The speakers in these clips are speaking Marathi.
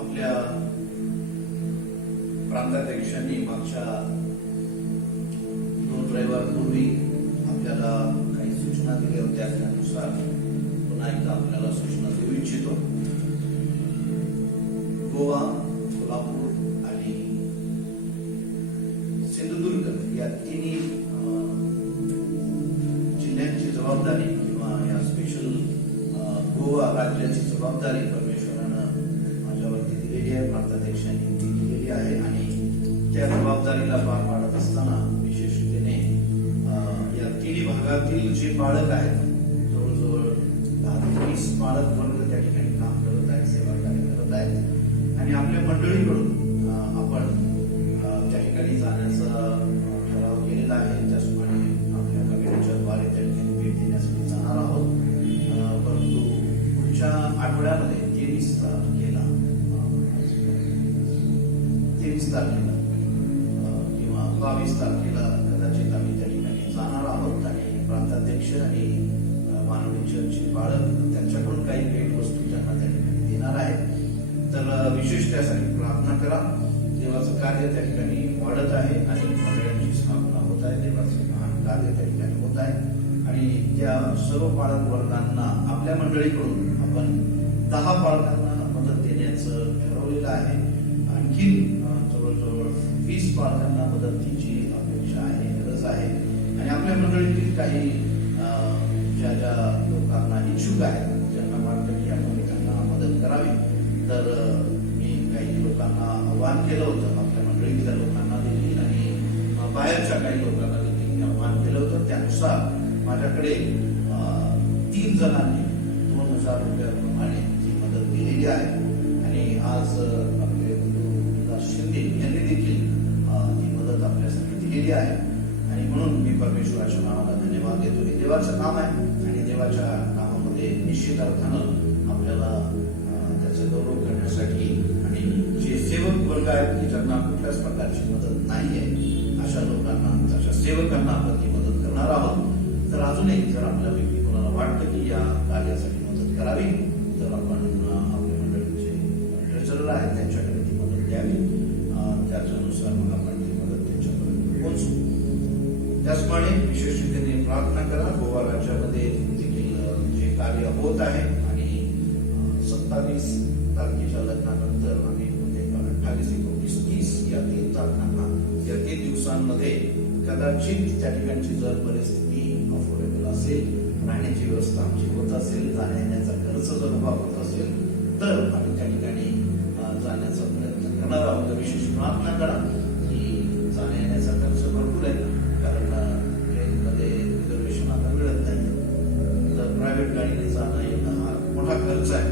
आपल्या प्रांताध्यक्षांनी मागच्या 2 रविवारपूर्वी आपल्याला काही सूचना दिल्या होत्या. त्यानुसार पुन्हा एकदा आपल्याला सूचना देऊ इच्छितो. गोवा, कोल्हापूर आणि सिंधुदुर्ग या तिन्ही जिल्ह्यांची जबाबदारी किंवा या स्पेशल गोवा राज्याची जबाबदारी परमेश्वरानं माझ्यावरती दिलेली आहे, प्रांताध्यक्षांनी दिलेली आहे. आणि त्या जबाबदारीला पार पाडत असताना विशेष रीतीने या तिन्ही भागातील जे पालक आहेत, जवळजवळ 10 ते 20 पालक वर्ग त्या ठिकाणी काम करत आहेत, सेवा कार्य करत आहेत. आणि आपल्या मंडळीकडून आपण त्या ठिकाणी जाण्याचा ठराव केलेला आहे. त्याचप्रमाणे आपल्या कमिटीच्या द्वारे त्या ठिकाणी भेट देण्यासाठी जाणार आहोत. परंतु पुढच्या आठवड्यामध्ये 23 तारखेला किंवा 22 तारखेला कदाचित आम्ही त्या ठिकाणी जाणार आहोत. आणि प्रांताध्यक्ष आणि मानवी चर्चचे बाळक त्यांच्याकडून काही भेटवस्तू त्यांना त्या ठिकाणी देणार आहेत. तर विशेष त्यासाठी प्रार्थना करा. देवाचं कार्य त्या ठिकाणी वाढत आहे आणि मंडळांची स्थापना होत आहे. देवाचे महान कार्य त्या ठिकाणी होत आहे. आणि त्या सर्व पालक वर्गांना आपल्या मंडळीकडून आपण 10 पालकांना मदत देण्याचं ठरवलेलं आहे. आणखी जवळजवळ 20 पालकांना मदतीची अपेक्षा आहे, गरज आहे. आणि आपल्या मंडळीतील काही ज्या लोकांना इच्छुक आहेत, ज्यांना वाटतं की आपण त्यांना मदत करावी, तर मी काही लोकांना आवाहन केलं होतं. आपल्या मंडळीतल्या लोकांना देखील आणि बाहेरच्या काही लोकांना देखील मी आवाहन केलं होतं. त्यानुसार माझ्याकडे 3 जणांनी 2000 रुपयाप्रमाणे ती मदत दिलेली आहे. आणि आज आपले बंधू शिंदे यांनी देखील ती मदत आपल्यासाठी दिलेली आहे. आणि म्हणून मी परमेश्वराच्या नावाला धन्यवाद देतो. हे देवाचं काम आहे आणि देवाच्या कामामध्ये निश्चित अर्थानं आपल्याला त्याचा गौरव करण्यासाठी आणि जे सेवक वर्ग आहेत की ज्यांना कुठल्याच प्रकारची मदत नाहीये, अशा लोकांना, अशा सेवकांना आपण ती मदत करणार आहोत. तर अजूनही जर आपल्यापैकी कोणाला वाटतं की या कार्यासाठी मदत करावी, तर आपण आपल्या मंडळीचे ट्रेझरर आहेत त्यांच्याकडे ती मदत द्यावी. त्याच्यानुसार मग आपण ती मदत त्यांच्यापर्यंत पोहोचू. त्याचप्रमाणे विशेष रीतीने प्रार्थना करा. गोवा राज्यामध्ये देखील जे कार्य होत आहे आणि 27 तारखेच्या लग्नानंतर आम्ही 28, 29, 30 या 3 तारखांना, या 3 दिवसांमध्ये कदाचित त्या ठिकाणची जर परिस्थिती अफोर्डेबल असेल, राहण्याची व्यवस्था आमची होत असेल, जाण्या येण्याचा खर्च जर उभा होत असेल, तर आम्ही त्या ठिकाणी जाण्याचा प्रयत्न करणार आहोत. विशेष प्रार्थना करा की जाण्या येण्याचा खर्च भरपूर आहे, कारण ट्रेनमध्ये रिझर्वेशन आता मिळत नाही. तर प्रायव्हेट गाडीने जाणं येणं हा मोठा खर्च आहे.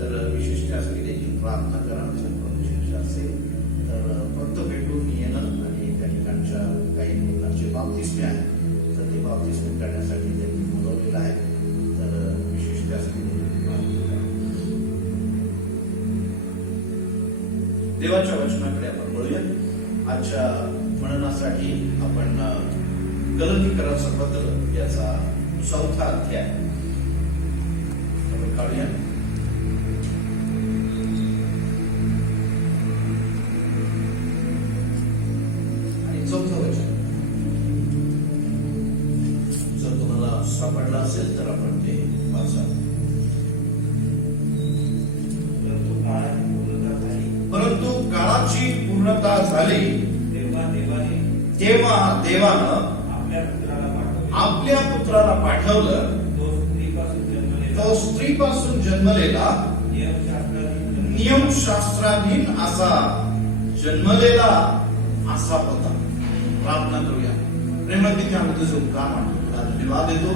तर विशेष त्यासाठी देखील प्रार्थना करा. विशेष असेल तर फक्त भेटून येणं आणि त्या ठिकाणच्या काही लोकांचे बाप्तिस्मे आहे, तर ते बाप्तिस्मे करण्यासाठी त्यांनी बोलवलेलं आहे. तर विशेष त्यासाठी देखील प्रार्थना करा. देवाच्या वचनाकडे आपण वळूया. आजच्या मननासाठी आपण गलतीकराचं पत्र याचा 4था अध्याय आपण काढूया. आणि 4थं वचन जर तुम्हाला सापडलं असेल तर आपण ते वाचा. परंतु काळाची पूर्णता झाली तेव्हा देवानं आपल्या पुत्राला पाठवलं. तो स्त्रीपासून जन्मलेला, नियमशास्त्राधीन असा जन्मलेला असा होता. प्रार्थना करूया. प्रेमळ पिते, आम्ही तुझं काम आणतो, तुला धन्यवाद देतो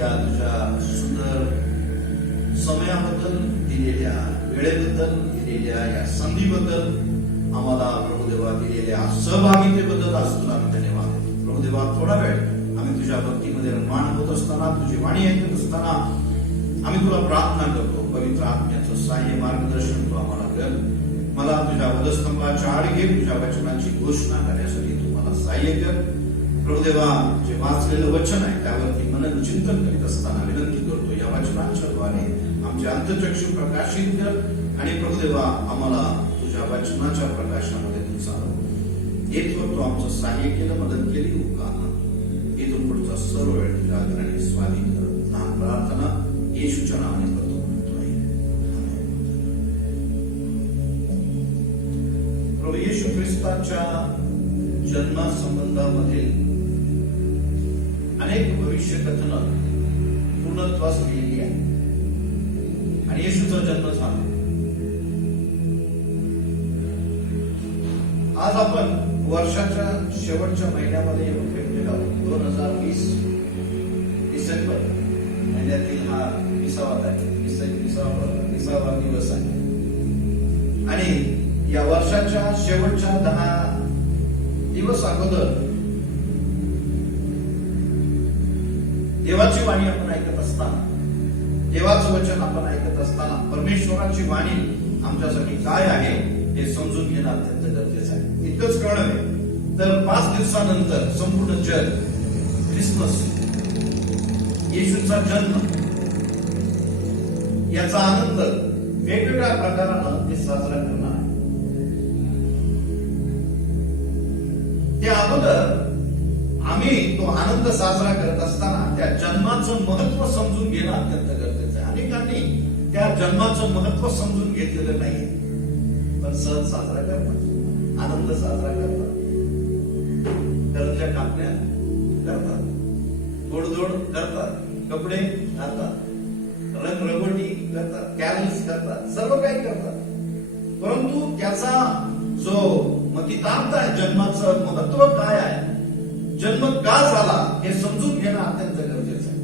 या तुझ्या सुंदर समयाबद्दल, दिलेल्या वेळेबद्दल, दिलेल्या या संधीबद्दल, आम्हाला प्रभुदेवा दिलेल्या सहभागितेबद्दल आज तुला धन्यवाद. प्रभुदेवा, थोडा वेळ आम्ही तुझ्या भक्तीमध्ये रममाण होत असताना, तुझी वाणी ऐकत असताना आम्ही तुला प्रार्थना करतो. पवित्र आत्म्याचं सहाय्य, मार्गदर्शन तू आम्हाला कर. मला तुझ्या वधस्तंभाच्या आड घे. तुझ्या वचनाची घोषणा करण्यासाठी तू मला सहाय्य कर. प्रभुदेवा, जे वाचलेलं वचन आहे त्यावरती मनन चिंतन करीत असताना विनंती करतो, या वचनाच्या द्वारे आमचे अंतःचक्षु प्रकाशित कर आणि प्रभुदेवा आम्हाला तुझ्या वचनाच्या प्रकाशामध्ये तू चालव. येथवर तू आमचं सहाय्य केलं, मदत केली. इथून पुढचा सर्व वेळ तुझ्या आदराने स्वाधीन कर. लहान प्रार्थना येशूच्या नावाने करतो म्हणतोय. प्रभू येशू ख्रिस्ताच्या जन्मासंबंधामधील अनेक भविष्य कथनं पूर्णत्वास गेलेली आहे आणि येशूचा जन्म झाला. आज आपण वर्षाच्या शेवटच्या महिन्यामध्ये येऊन भेटलेलो आहोत. 2020 डिसेंबर महिन्यातील हा 20वा दिवस आहे आणि या वर्षाच्या शेवटच्या 10 दिवस अगोदर देवाची वाणी आपण ऐकत असताना, देवाचं वचन आपण ऐकत असताना परमेश्वराची वाणी आमच्यासाठी काय आहे हे समजून घेणं अत्यंत गरजेचं आहे. इतकंच कळलं तर 5 दिवसानंतर संपूर्ण जग ख्रिसमस, येशूचा जन्म याचा आनंद वेगवेगळ्या प्रकारानं ते साजरा करणार आहे. त्या अगोदर आम्ही तो आनंद साजरा करत असताना त्या जन्माचं महत्व समजून घेणं अत्यंत गरजेचं आहे. अनेकांनी त्या जन्माचं महत्व समजून घेतलेलं नाही, पण सण साजरा करतात, आनंद साजरा करतात, घरच्या कापण्या करतात, गोडधोड करतात, कपडे घालतात, रंगरंगोटी करतात, कॅरल्स करतात, सर्व काही करतात. परंतु त्याचा जो मतितार्थ आहे, जन्माचं महत्व काय आहे, जन्म का झाला हे समजून घेणं अत्यंत गरजेचं आहे.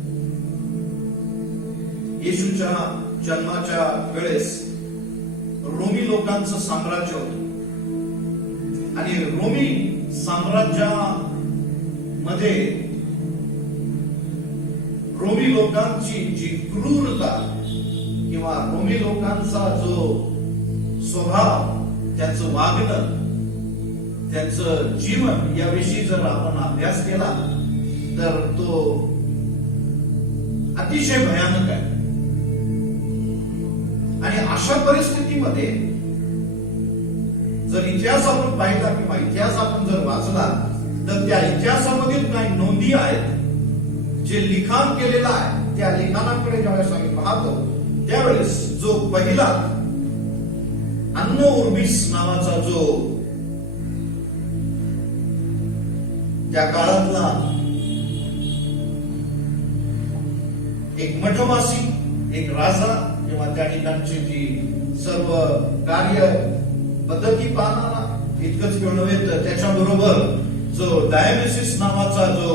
येशूच्या जन्माच्या वेळेस रोमी लोकांचं साम्राज्य होतं आणि रोमी साम्राज्यामध्ये रोमी लोकांची जी क्रूरता किंवा रोमी लोकांचा जो स्वभाव, त्याचं वागणं, त्यांचं जीवन याविषयी जर आपण अभ्यास केला तर तो अतिशय भयानक आहे. आणि अशा परिस्थितीमध्ये जर इतिहास आपण पाहिला किंवा इतिहास आपण जर वाचला तर त्या इतिहासामधील काही नोंदी आहेत, जे लिखाण केलेलं आहे त्या लिखाणाकडे ज्यावेळेस आम्ही पाहतो त्यावेळेस जो पहिला अन्नो उर्बिस नावाचा जो त्या काळातला एक मठवासी, एक राजा किंवा त्या ठिकाणची जी सर्व कार्य पद्धती पाहणारा, इतकंच नव्हे तर त्याच्याबरोबर जो डायमेसिस नावाचा जो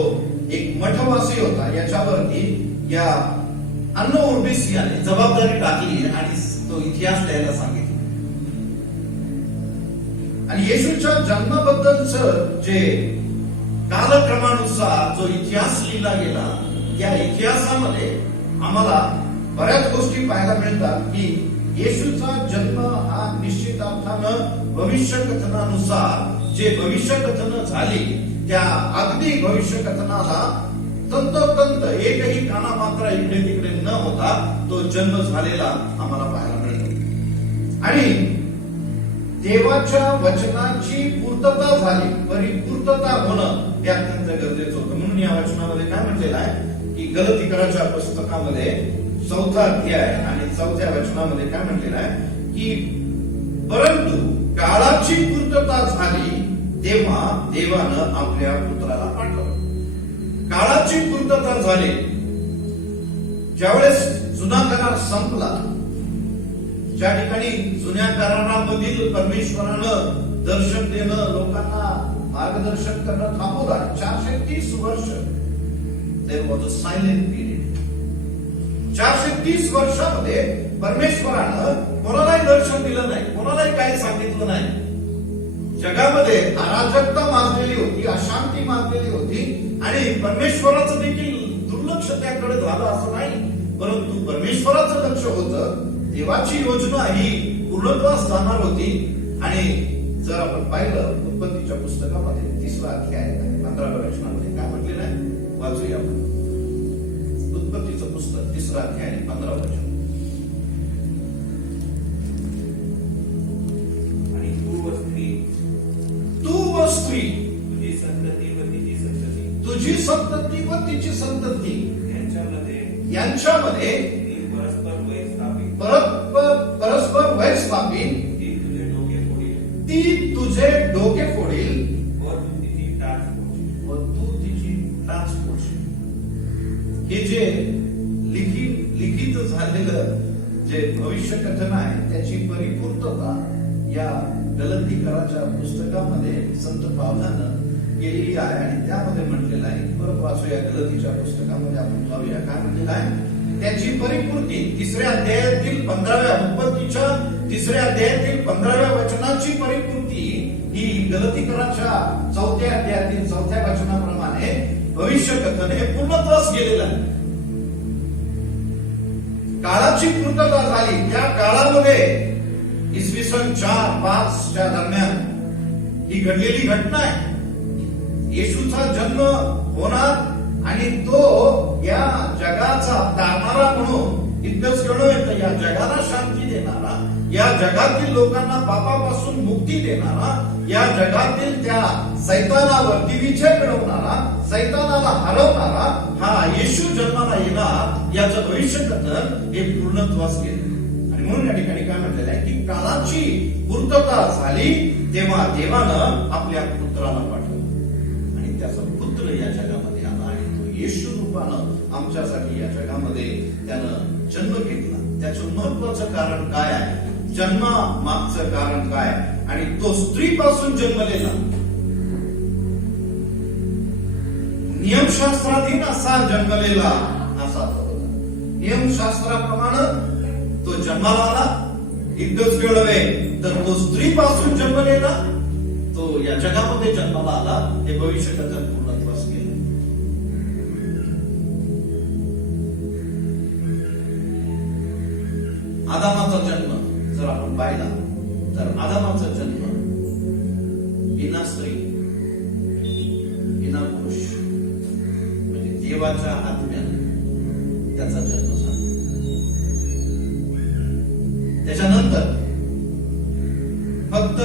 एक मठवासी होता, याच्यावरती या अन्नो उर्बिस याने जबाबदारी टाकली आणि तो इतिहास द्यायला सांगितला. आणि येशूच्या जन्माबद्दलच जे कालक्रमानुसार जो इतिहास लिहिला गेला, या इतिहासामध्ये आम्हाला बऱ्याच गोष्टी पाहायला मिळतात की येशूचा जन्म हा निश्चित अर्थानं भविष्य कथनानुसार जे भविष्य कथन झाली त्या अगदी भविष्य कथनाला तंतोतंत एकही काना मात्रा इकडे तिकडे न होता तो जन्म झालेला आम्हाला पाहायला मिळतो. आणि देवाच्या वचनाची पूर्तता झाली, परिपूर्तता होणं हे अत्यंत गरजेचं होतं. म्हणून या वचनामध्ये काय म्हटलेलं आहे की गलतीकराच्या पुस्तकामध्ये 4था अध्याय आणि 4थ्या वचनामध्ये काय म्हटलेलं आहे की परंतु काळाची पूर्तता झाली तेव्हा देवानं आपल्या पुत्राला पाठवलं. काळाची पूर्तता झाली ज्यावेळेस जुना करार संपला, ज्या ठिकाणी जुन्या करारामधील परमेश्वरानं दर्शन देणं, लोकांना मार्गदर्शन करणं थांबवलं. 430 वर्ष there was a silent period. 430 वर्षामध्ये परमेश्वरानं कोणालाही दर्शन दिलं नाही, कोणालाही काही सांगितलं नाही. जगामध्ये अराजकता माजलेली होती, अशांती माजलेली होती आणि परमेश्वराचं देखील दुर्लक्ष त्याकडे झालं असं नाही, परंतु परमेश्वराचं लक्ष होतं. देवाची योजना ही पूर्णत्वास जाणार होती. आणि जर आपण पाहिलं उत्पत्तीच्या पुस्तकामध्ये 3रा अध्याय 15व्या वचनामध्ये काय म्हटलेलं आहे, वाचूया आपण. उत्पत्तीचं पुस्तक 3रा अध्याय 15वं वचन. स्त्री, तुझी संतती व तिची संतती तुझी संतती व तिची संतती यांच्यामध्ये ती परस्पर वैर स्थापित, परस्पर वैर स्थापित, ती तुझे डोके फोडील ती तुझे डोके फोडील व तू तिची टाच फोडशील. व तू तिची टाच फोडशील. हे जे लिखित झालेलं जे भविष्य कथन आहे त्याची परिपूर्तता या गलतीकराच्या पुस्तकामध्ये संत पावलानं केलेली आहे आणि त्यामध्ये म्हटलेलं आहे. परत वाचूया गलतीच्या पुस्तकामध्ये आपण जाऊया. काय म्हटलेलं आहे? त्याची परिपूर्ती 3ऱ्या अध्यायातील 15व्या उत्पत्तीच्या 3ऱ्या अध्यायातील 15व्या वचनाची परिपूर्ती ही गलतीकराच्या 4थ्या अध्यायातील 4थ्या वचनाप्रमाणे भविष्य कथन हे पूर्णत्वास गेलेलं आहे. काळाची पूर्तता झाली. त्या काळामध्ये इसवी सन 4-5 च्या दरम्यान ही घडलेली घटना आहे. येशूचा जन्म होणार आणि तो या जगाचा तारणारा म्हणून इतकंच कळून या जगाला शांती देणारा, या जगातील लोकांना पापापासून मुक्ती देणारा, या जगातील त्या सैतानावरती विजय मिळवणारा, सैतानाला हरवणारा हा येशू जन्माला येणार याचं भविष्य कथन हे पूर्णत्वास गेले. आणि म्हणून या ठिकाणी काय म्हटलेलं आहे की काळाची पूर्तता झाली तेव्हा देवानं आपल्या पुत्राला पाठवलं आणि त्याचा पुत्र या जगामध्ये आला आणि तो येशू रूपानं आमच्यासाठी या जगामध्ये त्यानं जन्म घेतला. त्याचं महत्वाचं कारण काय आहे? जन्मामागचं कारण काय? आणि तो स्त्रीपासून जन्मलेला, नियमशास्त्राधीन असा जन्मलेला असा तो होता. नियमशास्त्राप्रमाणे तो जन्माला आला. इतकंच कळवे तर तो स्त्रीपासून जन्मलेला, तो या जगामध्ये जन्माला आला. हे भविष्य कथन पूर्णत्वास गेलं. आदामाचा जन्म जर आपण पाहिला तर आदामाचा जन्म बिना स्त्री बिना पुरुष म्हणजे देवाच्या आत्म्याने त्याचा जन्म झाला. त्याच्यानंतर फक्त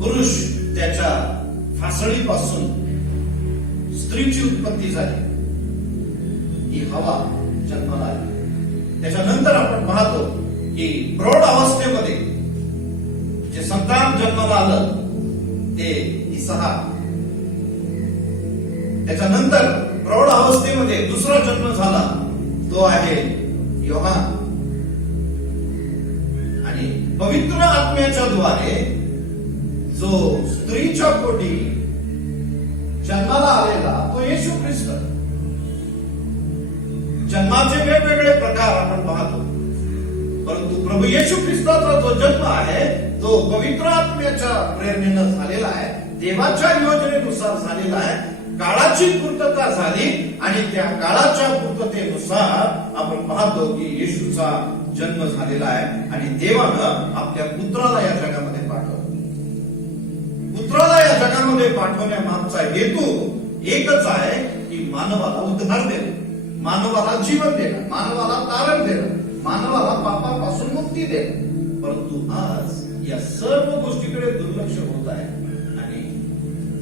पुरुष त्याच्या फासळीपासून स्त्रीची उत्पत्ती झाली. ही हवा जन्माला आली. त्याच्यानंतर आपण पाहतो की प्रौढ अवस्थेमध्ये जे संतान जन्माला आलं ते इसहाक. त्याच्यानंतर प्रौढ अवस्थेमध्ये दुसरा जन्म झाला तो आहे योहान. आणि पवित्र आत्म्याच्या द्वारे जो स्त्रीच्या पोटी जन्माला आलेला तो येशू ख्रिस्त. जन्माचे वेगवेगळे प्रकार आपण पाहतो, परंतु प्रभू येशू ख्रिस्ताचा जो जन्म आहे तो पवित्र आत्म्याच्या प्रेरणेनं झालेला आहे, देवाच्या योजनेनुसार झालेला आहे. काळाची पूर्तता झाली आणि त्या काळाच्या पूर्ततेनुसार आपण पाहतो की येशूचा जन्म झालेला आहे आणि देवानं आपल्या पुत्राला या जगामध्ये पाठवलं. पुत्राला या जगामध्ये पाठवण्यामागचा हेतू एकच आहे की मानवाला उद्धार देणं, मानवाला जीवन देणं, मानवाला तारण देणं, मानवाला पापापासून मुक्ती देणं. परंतु आज या सर्व गोष्टीकडे दुर्लक्ष होत आहे आणि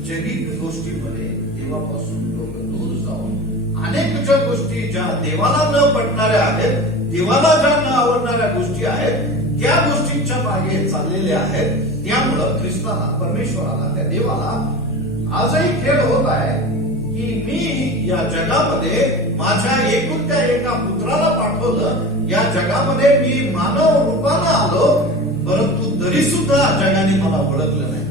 जैविक गोष्टीमध्ये देवापासून लोक दूर जाऊन अनेक ज्या गोष्टी ज्या देवाला न पटणाऱ्या आहेत, देवाला ज्या न आवडणाऱ्या गोष्टी आहेत त्या गोष्टींच्या मागे चाललेले आहेत. त्यामुळं ख्रिस्ताला, परमेश्वराला, त्या देवाला आजही खेळ होत आहे की मी या जगामध्ये माझ्या एकुलत्या एका पुत्राला पाठवलं. या जगामध्ये मी मानव रूपानं आलो, परंतु तरी सुद्धा जगाने मला ओळखलं नाही.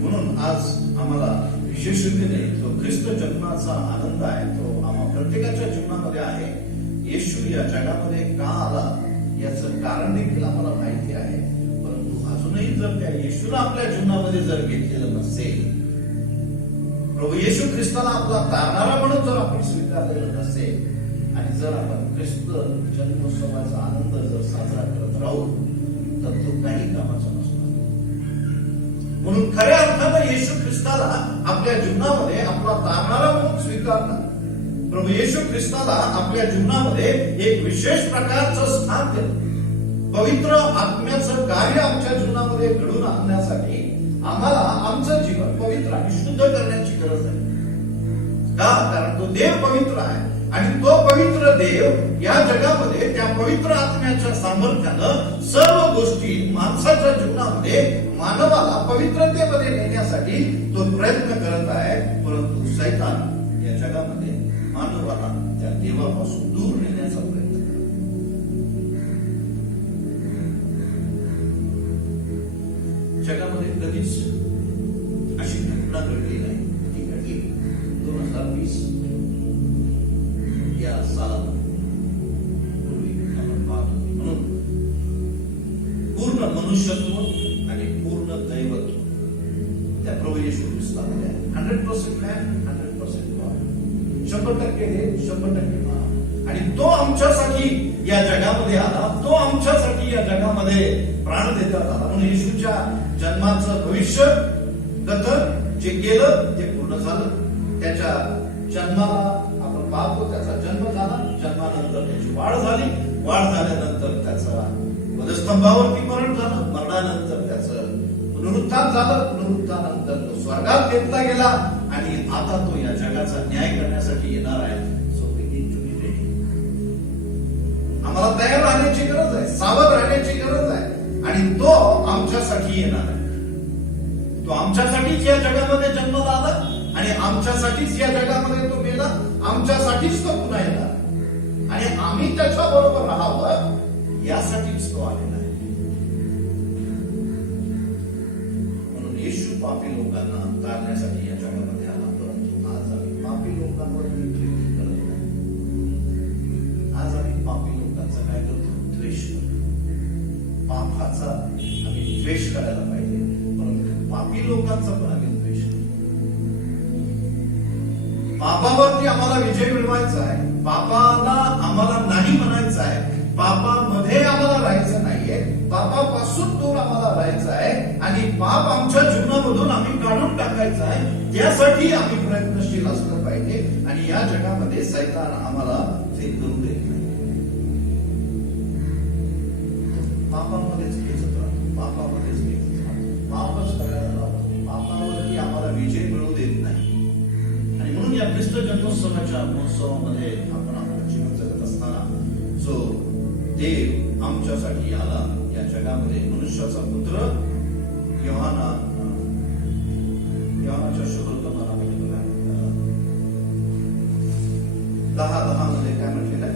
म्हणून आज आम्हाला विशेष रीतीने जो ख्रिस्त जन्माचा आनंद आहे तो आम्हा प्रत्येकाच्या जीवनामध्ये आहे. येशू या जगामध्ये का आला याचं कारण देखील आम्हाला माहिती आहे. परंतु अजूनही जर त्या येशूला आपल्या जीवनामध्ये जर घेतलेलं नसेल, प्रभू येशू ख्रिस्ताला आपला तारणारा म्हणून जर आपण स्वीकारलेलं नसेल आणि जर आपण ख्रिस्त जन्मोत्सवाचा आनंद जर साजरा करत राहू तर तो काही कामाचा नसणार. म्हणून खऱ्या अर्थानं येशू ख्रिस्ताला आपल्या जीवनामध्ये आपला तारणारा म्हणून स्वीकारणं, प्रभू येशू ख्रिस्ताला आपल्या जीवनामध्ये एक विशेष प्रकारचं स्थान देणं, पवित्र आत्म्याचं कार्य आमच्या जीवनामध्ये घडून आणण्यासाठी आम्हाला आमचं जीवन पवित्र आणि शुद्ध करण्याची गरज आहे. का? कारण तो देव पवित्र आहे आणि तो पवित्र देव या जगामध्ये त्या पवित्र आत्म्याच्या सामर्थ्यानं सर्व गोष्टी माणसाच्या जीवनामध्ये मानवाला पवित्रतेमध्ये नेण्यासाठी तो प्रयत्न करत आहे. परंतु शैतान या जगामध्ये मानवाला त्या देवापासून दूर नेण्याचा प्रयत्न करतो. जगामध्ये कधीच अशी घटना घडली नाही. ती घडली 2020 या सालात पूर्वी आपण पाहतो. म्हणून पूर्ण मनुष्यत्व आणि पूर्ण दैवत्व त्या प्रभू येशू ख्रिस्तामध्ये आहे. 100% मॅन, 100% गॉड. 100% देव, 100% मानव. आणि तो आमच्यासाठी या जगामध्ये आला. तो आमच्यासाठी या जगामध्ये प्राण देतात आला. म्हणून येशूच्या जन्माचं भविष्य कथन जे केलं ते पूर्ण झालं. त्याच्या जन्माला आपण पाहतो, त्याचा जन्म झाला, जन्मानंतर त्याची वाढ झाली, वाढ झाल्यानंतर त्याचा वधस्तंभावरती मरण झालं, मरणानंतर त्याचं पुनरुत्थान झालं, पुनरुत्थानानंतर तो स्वर्गात घेतला गेला आणि आता तो या जगाचा न्याय करण्यासाठी येणार आहे. So we need to be ready. आम्हाला तयार राहण्याची गरज आहे, सावध राहण्याची गरज आहे. आणि तो आमच्यासाठी येणार आहे. तो आमच्यासाठीच या जगामध्ये जन्माला आला आणि आमच्यासाठीच या जगामध्ये तो मेला, आमच्यासाठीच तो पुन्हा येणार आणि आम्ही त्याच्या बरोबर राहावं यासाठीच तो आलेला आहे. म्हणून येशू पापी लोकांना तारण्यासाठी या जगामध्ये आला. परंतु आज आम्ही पापी लोकांवर प्रीती करत नाही. आज आम्ही पापी लोकांचा काय करतो? द्वेष करतो. पापाचा आम्ही द्वेष करायला पाहिजे, परंतु पापी लोकांचा पण आम्ही द्वेष करतो. पापावरती आम्हाला विजय मिळवायचा आहे, पापाला आम्हाला नाही म्हणायचं आहे, पापामध्ये आम्हाला राहायचं नाहीये, पापापासून दूर आम्हाला राहायचं आहे आणि पाप आमच्या जीवनामधून आम्ही काढून टाकायचं आहे. त्यासाठी आम्ही प्रयत्नशील असलं पाहिजे आणि या जगामध्ये सैतान आम्हाला ते करू देत नाही. पापामध्येच खेचत राहतो, पापामध्येच खेचत राहतो, पापच करायला लावतो, पापावरती आम्हाला विजय मिळवू देत नाही. आणि म्हणून या ख्रिस्त जन्मोत्सवाच्या महोत्सवामध्ये आपण आपलं जीवन जगत असताना जो देव आमच्यासाठी आला या जगामध्ये, मनुष्याचा पुत्र योहानाच्या शुभवर्तमानामध्ये बघा 10:10 मध्ये काय म्हटलेलं आहे?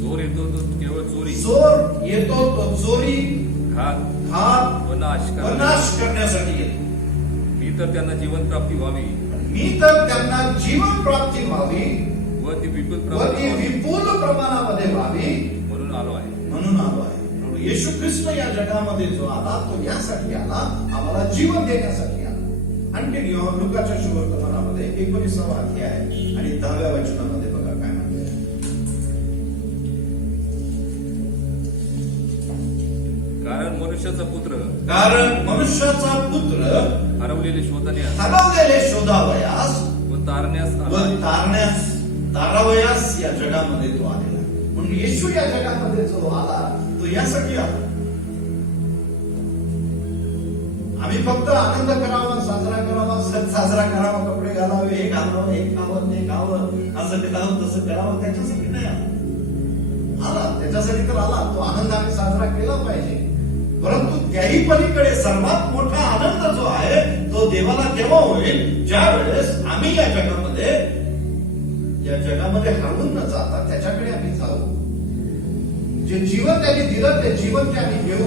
चोर येतो तो केवळ चोरी, चोर येतो तो चोरी, घात व नाश करण्यासाठी येतो. मी तर त्यांना जीवन प्राप्ती व्हावी, मी तर त्यांना जीवन प्राप्ती व्हावी व ती विपुल प्रमाणामध्ये व्हावी म्हणून आलो आहे. म्हणून आलो आहे. प्रभू येशू ख्रिस्त या जगामध्ये जो आला तो यासाठी आला, आम्हाला जीवन देण्यासाठी आला. आणखी लुकाच्या शुभवर्तमानामध्ये 19वा अध्याय आणि 10व्या वचनामध्ये बघा काय म्हणते. कारण मनुष्याचा पुत्र हरवलेले शोधावयास व तारण्यास व तारावयास या जगामध्ये तो आलेला. म्हणून येशू या जगामध्ये जो आला तो यासाठी आला. आम्ही फक्त आनंद करावा, साजरा करावा, सण साजरा करावा, कपडे घालावे, हे घालावं, हे खावं, ते खावं, असं करावं, तसं करावं, त्याच्यासाठी नाही आला. त्याच्यासाठी तर आला. तो आनंद आम्ही साजरा केला पाहिजे. परंतु त्याही पलीकडे सर्वात मोठा आनंद जो आहे तो देवाला तेव्हा होईल ज्या वेळेस आम्ही या जगामध्ये हरवून न जाता त्याच्याकडे आम्ही जाऊ. जे जीवन त्यांनी दिलं ते जीवन ते आम्ही घेऊ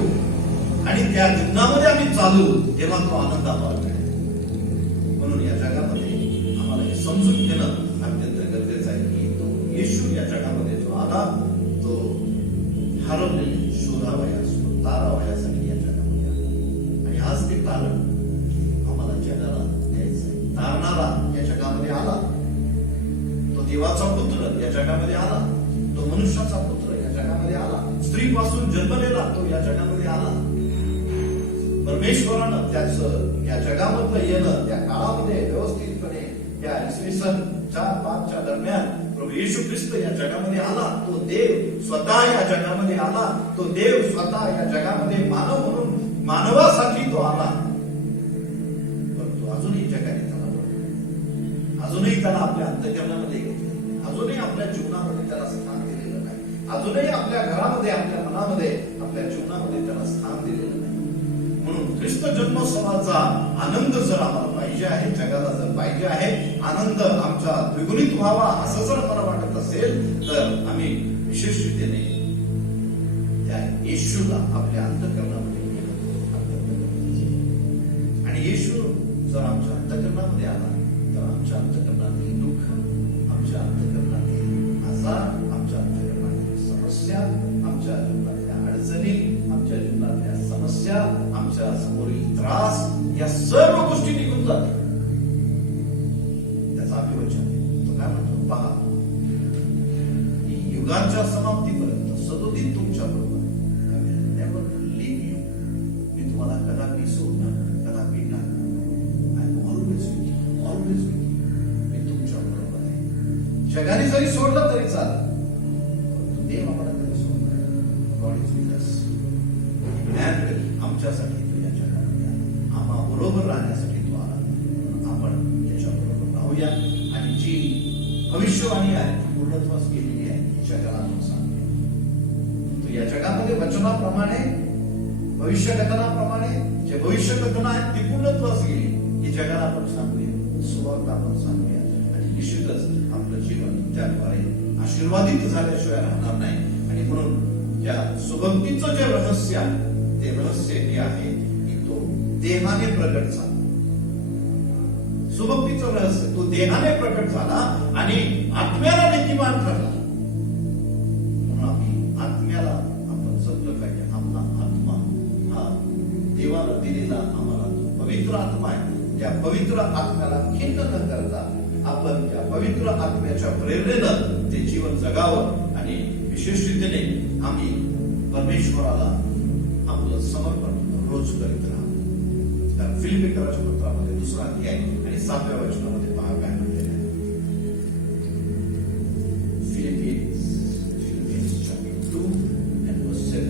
आणि त्या जीवनामध्ये आम्ही चालू, तेव्हा तो आनंद आम्हाला मिळेल. म्हणून या जगामध्ये आम्हाला हे समजून घेणं अत्यंत गरजेचं आहे की तो येशू या जगामध्ये जो आला तो हरवलेले शोधावयास, तारावयासाठी या जगामध्ये आला. आणि आज ते तारण आम्हाला जगाला द्यायचं आहे. तारणारा या जगामध्ये आला, तो देवाचा पुत्र या जगामध्ये आला, तो मनुष्याचा पुत्र या जगामध्ये आला, स्त्रीपासून जन्मलेला तो या जगामध्ये आला. परमेश्वरानं त्याचं या जगामधलं येणं, त्या काळामध्ये व्यवस्थितपणे या इसवी सन 4-5च्या दरम्यान प्रभू येशू ख्रिस्त या जगामध्ये आला. तो देव स्वतः या जगामध्ये आला. तो देव स्वतः या जगामध्ये मानव म्हणून मानवासाठी तो आला. परंतु अजूनही जगाने त्याला ओळखलं. अजूनही त्याला आपल्या अंतःकरणामध्ये घेतलं. अजूनही आपल्या जीवनामध्ये त्याला स्थान दिलेलं नाही. अजूनही आपल्या घरामध्ये, आपल्या मनामध्ये, आपल्या जीवनामध्ये त्याला स्थान दिलेलं नाही. म्हणून ख्रिस्त जन्मोत्सवाचा आनंद जर आम्हाला पाहिजे आहे, जगाला जर पाहिजे आहे, आनंद आमचा द्विगुणित व्हावा असं जर मला वाटत असेल तर आम्ही विशेष रीतीने त्या येशूला आपल्या अंतःकरणामध्ये आणि येशू जर आमच्या अंतःकरणामध्ये आला तर आमच्या अंतःकरणातील दुःख, आमच्या अंतःकरणातील आजार, आमच्या अंतःकरणातील समस्या, आमच्या जीवनातल्या अडचणी, आमच्या जीवनातल्या समस्या, आमच्या समोरील त्रास, या सर्व गोष्टी निघून जातात. त्याचा अभिवचन तो काय म्हणतो, पहा युगाच्या समाप्तीपर्यंत सदोदित तुमच्या बरोबर नेव्हर लीव यू. मी तुम्हाला कदापि सोडणार, कदापि टाकणार. I am always with you, always with you. मी तुमच्या बरोबर आहे. जगाने जरी सोडलं तरी चालेल, परंतु देव आम्हाला कधी सोडणार. God is with us. आमच्यासाठी तो या जगामध्ये आला. आम्हा बरोबर राहण्यासाठी तो आला. आपण त्याच्याबरोबर राहूया आणि जी भविष्यवाणी आहे ती पूर्णत्वास गेलेली आहे जगाला आपण सांगूया. तो या जगामध्ये वचनाप्रमाणे, भविष्यकथनाप्रमाणे जे भविष्यकथना आहे ती पूर्णत्वास गेली ही जगाला आपण सांगूया, सुवार्ता आपण सांगूया आणि निश्चितच आपलं जीवन त्याद्वारे आशीर्वादित झाल्याशिवाय राहणार नाही. आणि म्हणून या सुभक्तीचं जे रहस्य आहे ते रहस्य हे आहे की तो देहाने प्रकट झाला. सुभक्तीचं रहस्य तो देहाने प्रकट झाला आणि आत्म्याला नीतिमान ठरला. म्हणून आम्ही आत्म्याला आपण जपलं पाहिजे. आपला आत्मा हा देवाला दिलेला आम्हाला जो पवित्र आत्मा आहे, त्या पवित्र आत्म्याला खिन्न न करता आपण त्या पवित्र आत्म्याच्या प्रेरणेनं ते जीवन जगावं आणि विशेष रीतीने आम्ही परमेश्वराला आपलं समर्पण रोज करीत राहा. कारण फिलिपिकराच्या पत्रामध्ये 2रा अध्याय आणि 7व्या वचनामध्ये पहा काय म्हटलेलं आहे. Philippines chapter 2 and verse 7.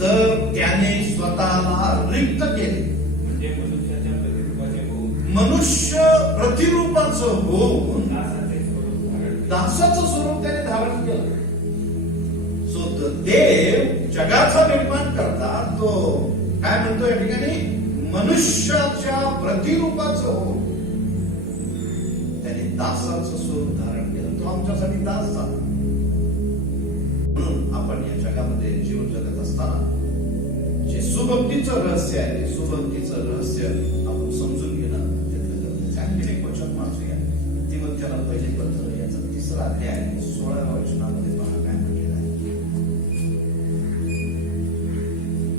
तर त्याने स्वतःला रिक्त केले, म्हणजे मनुष्याच्या प्रतिरूपाचे होऊन, मनुष्य प्रतिरूपाचं होऊन दासाचे स्वरूप धारण केले. दासाचं स्वरूप त्याने धारण केलं. सो देव जगाचा निर्माण करता तो काय म्हणतो या ठिकाणी, मनुष्याच्या प्रतिरूपाचं होऊन त्याने दासाचं स्वरूप धारण केलं. तो आमच्यासाठी दास झाला. म्हणून आपण या जगामध्ये जीवन जगत असताना जे सुभक्तीचं रहस्य आहे ते सुभक्तीचं रहस्य आपण समजून घेणं त्यातलं गरजेचं आहे. आणखी एक वचन वाचूया. तिमोथेला पहिले पत्र याचा 3रा अध्याय 16व्या वचनामध्ये पहा काय म्हटलेलं आहे.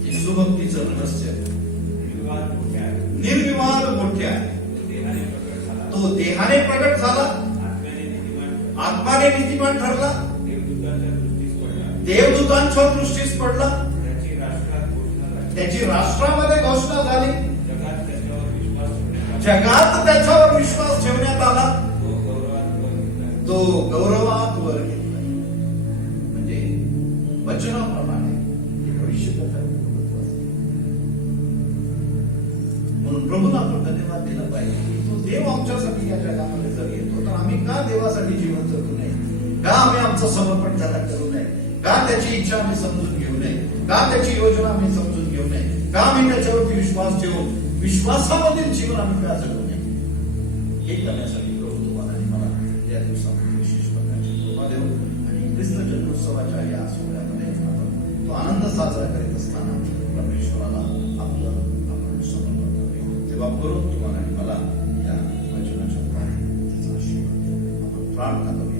की सुभक्तीचं रहस्य निर्विवाद मोठे आहे. निर्विवाद मोठे आहे. देहाने प्रकट झाला, तो देहाने प्रकट झाला, आत्म्याने नीतिमान, आत्माने नीतिमान ठरला, देवदूतांच्या दृष्टीस पडला, देवदूतांच्या दृष्टीस पडला, त्याची राष्ट्रात घोषणा झाली, त्याची राष्ट्रामध्ये घोषणा झाली, जगात त्याच्यावर विश्वास ठेवण्यात आला, जगात त्याच्यावर विश्वास ठेवण्यात आला, तो गौरवात वर घेतला. तो गौरवात वर घेतला. म्हणजे वचनाप्रमाणे हे भविष्य कथा म्हणून प्रभूला आपण धन्यवाद दिला पाहिजे की तो देव आमच्यासाठी या जगामध्ये जर येतो तर आम्ही का देवासाठी जीवन जगू नये, का आम्ही आमचं समर्पण त्याला करू नये, का त्याची इच्छा आम्ही समजून घेऊ नये, का त्याची योजना आम्ही समजून घेऊ नये, का आम्ही त्याच्यावरती विश्वास ठेवून विश्वासामधील जीवन आम्ही का जगू नये. हे करण्यासाठी प्रभू तुम्हाला आणि मला त्या दिवसामध्ये विशेष प्रकारची कृपा देऊ आणि ख्रिस्त जन्मोत्सवाच्या या सोहळ्यामध्ये आपण तो आनंद साजरा करीत असताना परमेश्वराला आपलं आपण समर्पण करूया. तेव्हा करून तुम्हाला आणि मला या वचनाच्या द्वारे त्याचा आशीर्वाद देऊ. आपण प्रार्थना करूया.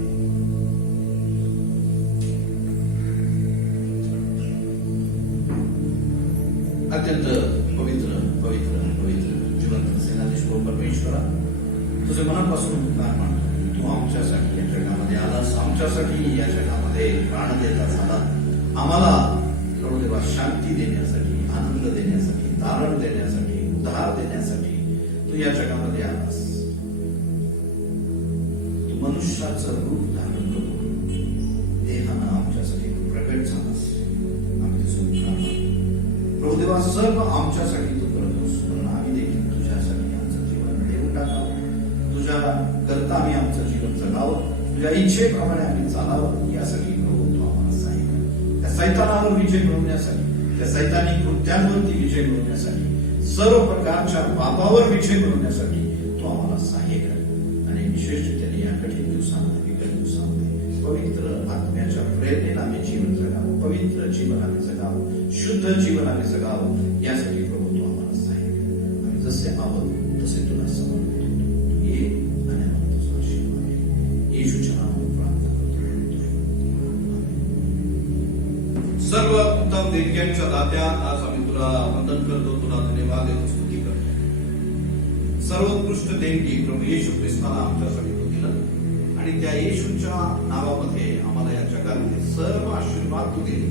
अत्यंत पवित्र पवित्र पवित्र जिवंत सेनाधीश परमेश्वरा, तुझे मनापासून काय मानतो. तू आमच्यासाठी या जगामध्ये आलास, आमच्यासाठी या जगामध्ये प्राण देता झाला, आम्हाला प्रभू देवा शांती देण्यासाठी, आनंद देण्यासाठी, तारण देण्यासाठी, उद्धार देण्यासाठी तू या जगामध्ये आलास. तू मनुष्याचं रूप धारण करून देहानं आमच्यासाठी तू प्रकट झालास. आम्ही तुझं उद्धार मानतो. प्रभू देवा, सर्व आमच्यासाठी तू करतोस, म्हणून आम्ही देखील तुझ्यासाठी आमचं जीवन देऊन टाकावं. तुझ्या करता आम्ही आमचं जीवन जगावं, तुझ्या इच्छेप्रमाणे आम्ही चालावं, यासाठी प्रभू तू आम्हाला सहाय्य कर. त्या सैतानावर विजय मिळवण्यासाठी, त्या सैतानी कृत्यांवरती विजय मिळवण्यासाठी, सर्व प्रकारच्या पापावर विजय मिळवण्यासाठी तू आम्हाला सहाय्य कर. आणि विशेषतेने या कठीण दिवसांमध्ये, बिकट दिवसांमध्ये पवित्र आत्म्याच्या प्रेरणेने आम्ही जीवन जगावं, पवित्र जीवन आम्ही जगावं, शुद्ध जीवन आम्ही जगावं, यासाठी प्रभू तू आम्हाला सहाय्य कर. आम्ही जसे आहोत तसे तुला समर्पित होतो. ये आणि आम्हाला तुझा आशीर्वाद दे. येशूच्या नावाने प्रार्थना करतो. सर्व उत्तम देणग्यांच्या दात्या, आज आम्ही तुला वंदन करतो, तुला धन्यवाद देतो, स्तुती करतो. सर्वोत्कृष्ट देणगी प्रभू येशू ख्रिस्ताला आमच्यासाठी तू दिलं आणि त्या येशूच्या नावामध्ये आम्हाला या जगामध्ये सर्व आशीर्वाद तू दिले.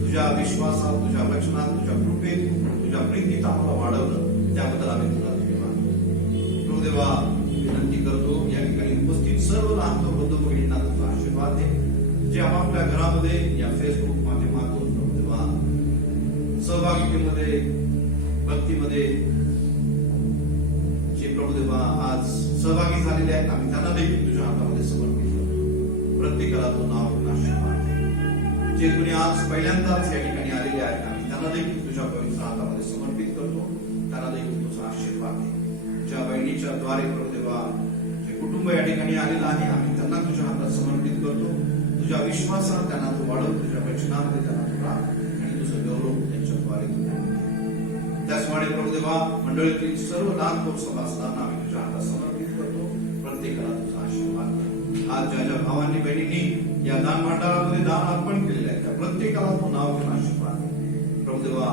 तुझ्या विश्वासात, तुझ्या वचनात, तुझ्या कृपेत, तुझ्या प्रीतीत आम्हाला वाढवलं, त्याबद्दल आम्ही तुला धन्यवाद देतो. प्रभू देवा, विनंती करतो या ठिकाणी उपस्थित सर्व लहान वृद्ध मुलींना तुझा आशीर्वाद दे, जे आपापल्या घरामध्ये या फेसबुक माध्यमातून प्रभू देवा सहभागितेमध्ये, भक्तीमध्ये जे प्रभू देवा आज सहभागी झालेले आहेत, आम्ही त्यांना देखील तुझ्या हातामध्ये समर्पित करतो. प्रत्येकाला तो नाव घेऊन आशीर्वाद दे. जे कुणी आज पहिल्यांदाच या ठिकाणी आलेले आहेत, आम्ही त्यांना देखील तुझ्या पवित्र हातामध्ये समर्पित करतो. त्यांना देखील तुझा आशीर्वाद दे. ज्या बहिणीच्या द्वारे प्रभू देवा जे कुटुंब या ठिकाणी आलेलं आहे, आम्ही त्यांना तुझ्या हातात समर्पित करतो. तुझ्या विश्वासात त्यांना तू वाढव, तुझ्या वचनामध्ये त्यांना तू राख आणि तुझं गौरव त्यांच्याद्वारे तू दे. त्याचप्रमाणे प्रभू देवा मंडळीतील सर्व लहान थोर सभासदांना आम्ही तुझ्या हातात समर्पित करतो. प्रत्येकाला तुझा आशीर्वाद दे. आज ज्या ज्या भावांनी बहिणींनी या दान भांडारामध्ये दान अर्पण केलेले आहे, त्या प्रत्येकाला तू नाव घेऊन आशीर्वाद दे. प्रभू देवा,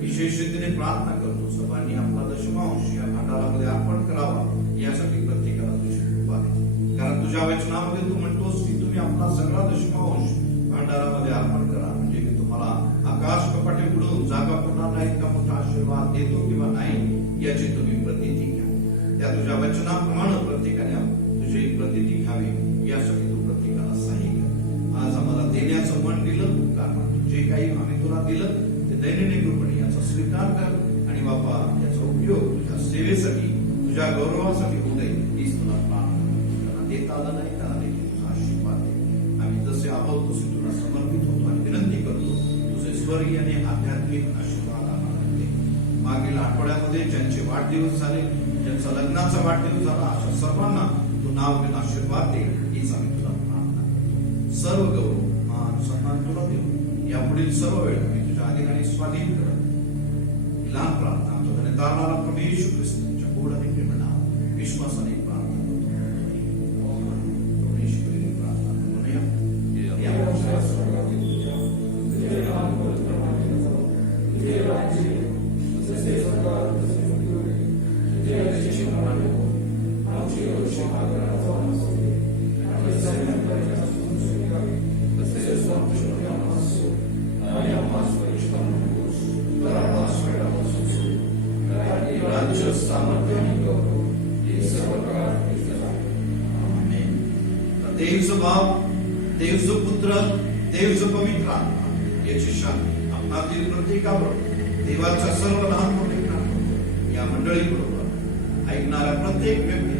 विशेष रीतीने प्रार्थना करतो सर्वांनी आपला दशमांश या भांडारामध्ये अर्पण करावा, यासाठी प्रत्येकाला तुझी कृपा दे. कारण तुझ्या वचनामध्ये तू म्हणतोस की तुम्ही आपला सगळा दशमांश भांडारामध्ये अर्पण करा, म्हणजे मी तुम्हाला आकाश कपाटे उघडून जागा पुन्हा नाही इतका मोठा आशीर्वाद देतो किंवा नाही, याची तुम्ही प्रतीती घ्या. त्या तुझ्या वचनाप्रमाणे प्रत्येकाने तुझी प्रतीती घ्यावी, यासाठी तू प्रत्येकाला सहाय्य कर. आज आम्हाला देण्याचं मन दिलं, कारण जे काही आम्ही तुला दिलं ते दैनंदिन कृपणे याचा स्वीकार कर आणि बाबा याचा उपयोग तुझ्या सेवेसाठी, तुझ्या गौरवासाठी होऊ दे, हीच तुला प्रार्थना. त्यांना देता आलं नाही, त्यांना देखील तुझा आशीर्वाद दे. आम्ही जसे आहोत तसे तुला समर्पित होतो आणि विनंती करतो, तुझे स्वर्गीय आणि आध्यात्मिक आशीर्वाद आम्हाला दे. मागील आठवड्यामध्ये ज्यांचे वाढदिवस झाले, ज्यांचा लग्नाचा वाढदिवस झाला, अशा सर्वांना तू नाव घेऊन आशीर्वाद दे, हीच आम्ही तुला प्रार्थना करतो. सर्व गौरव, मान, सन्मान तुला देऊ. यापुढील सर्व वेळ आम्ही तुझ्या अधीनाने स्वाधीन करत लहान प्रार्थना आमच्या घरी तारणारा प्रभू येशू ख्रिस्त तुझ्या गोड आणि प्रेम नाव विश्वासाने प्रार्थना करतो. प्रभू येशू ख्रिस्त प्रार्थना म्हणूया. देवचं भाव, देवचं पुत्र, देवचं पवित्र आत्मा याची शांती आपणातील प्रत्येकावर, देवाच्या सर्व लहान मोठे या मंडळी बरोबर ऐकणाऱ्या प्रत्येक व्यक्ती